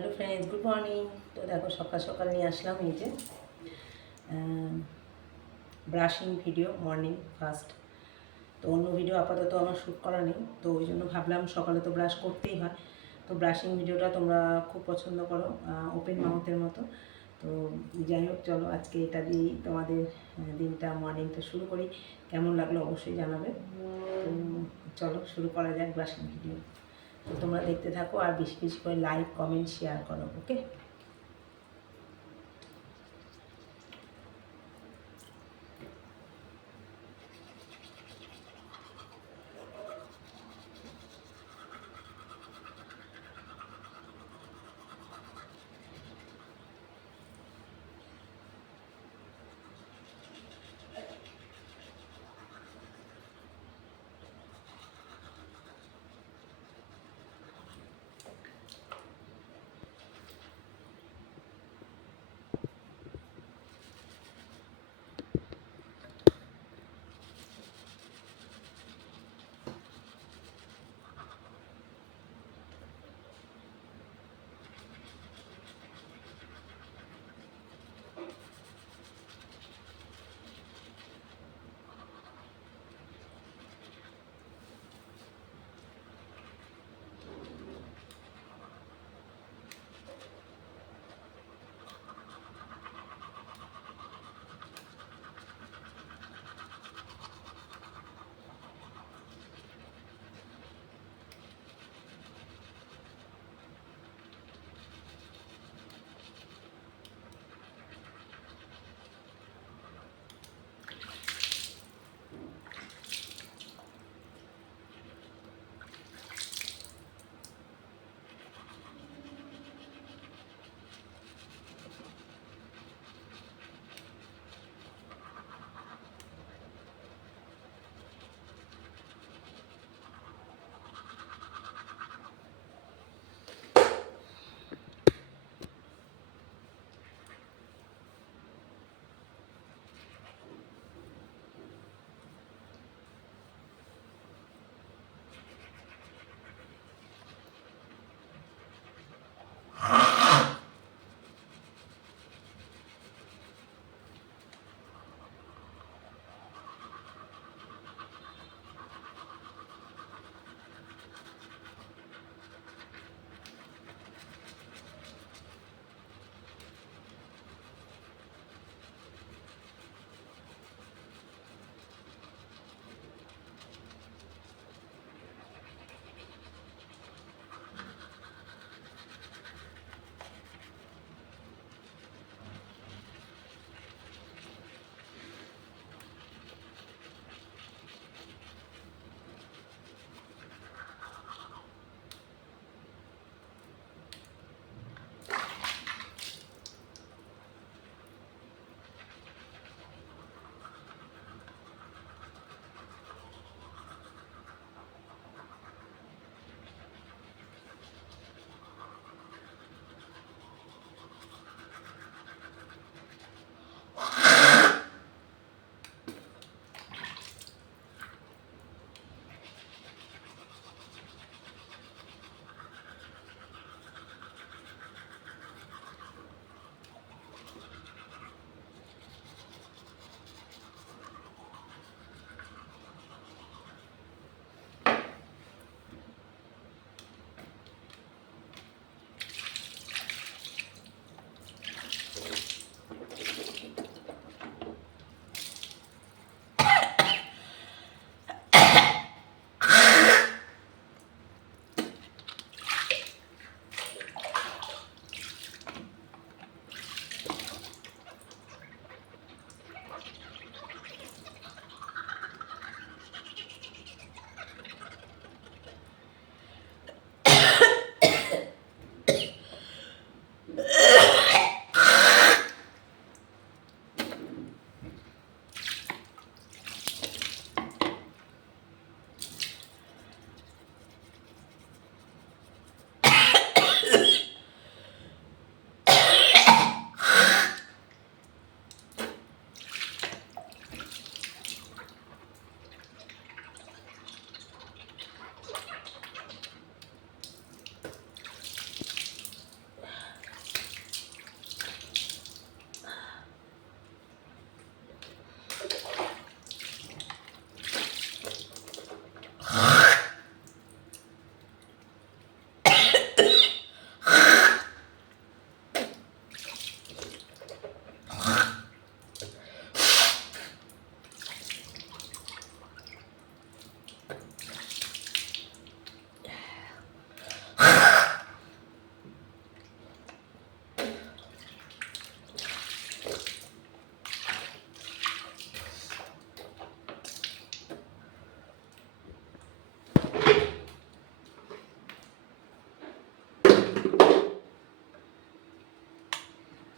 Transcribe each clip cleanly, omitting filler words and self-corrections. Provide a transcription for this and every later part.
Hello friends, good morning. তো দেখো সকাল সকাল নিয়ে আসলাম এই যে ব্রাশিং ভিডিও, মর্নিং ফার্স্ট। তো অন্য ভিডিও আপাতত আমার শ্যুট করা নেই, তো ওই জন্য ভাবলাম সকালে তো ব্রাশ করতেই হয়। তো ব্রাশিং ভিডিওটা তোমরা খুব পছন্দ করো, ওপেন মাউথের মতো। তো যাই হোক, চলো আজকে এটা দিয়েই তোমাদের দিনটা, মর্নিংটা শুরু করি। কেমন লাগলো অবশ্যই জানাবে। তো চলো শুরু করা যাক ব্রাশিং ভিডিও। তো তোমরা দেখতে থাকো আর বেশি বেশি করে লাইক, কমেন্ট, শেয়ার করো। ওকে।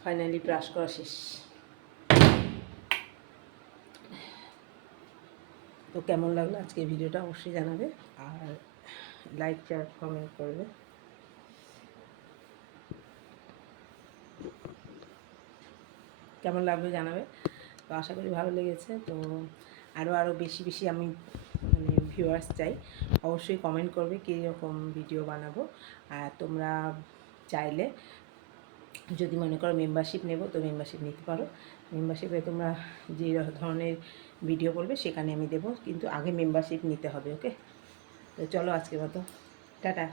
ফাইনালি ব্রাশ করা শেষ। তো কেমন লাগলো আজকে ভিডিওটা অবশ্যই জানাবে, আর লাইক শেয়ার কমেন্ট করবে। কেমন লাগলো জানাবে। তো আশা করি ভালো লেগেছে। তো আরও বেশি বেশি আমি মানে ভিউয়ার্স চাই, অবশ্যই কমেন্ট করবে কীরকম ভিডিও বানাবো। আর তোমরা চাইলে যদি মনে করো মেম্বারশিপ নেব তো মেম্বারশিপ নিতে পারো। মেম্বারশিপে তোমরা যে ধরনের ভিডিও বলবে সেখানে আমি দেবো, কিন্তু আগে মেম্বারশিপ নিতে হবে। ওকে, তো চলো আজকের মতো টাটা।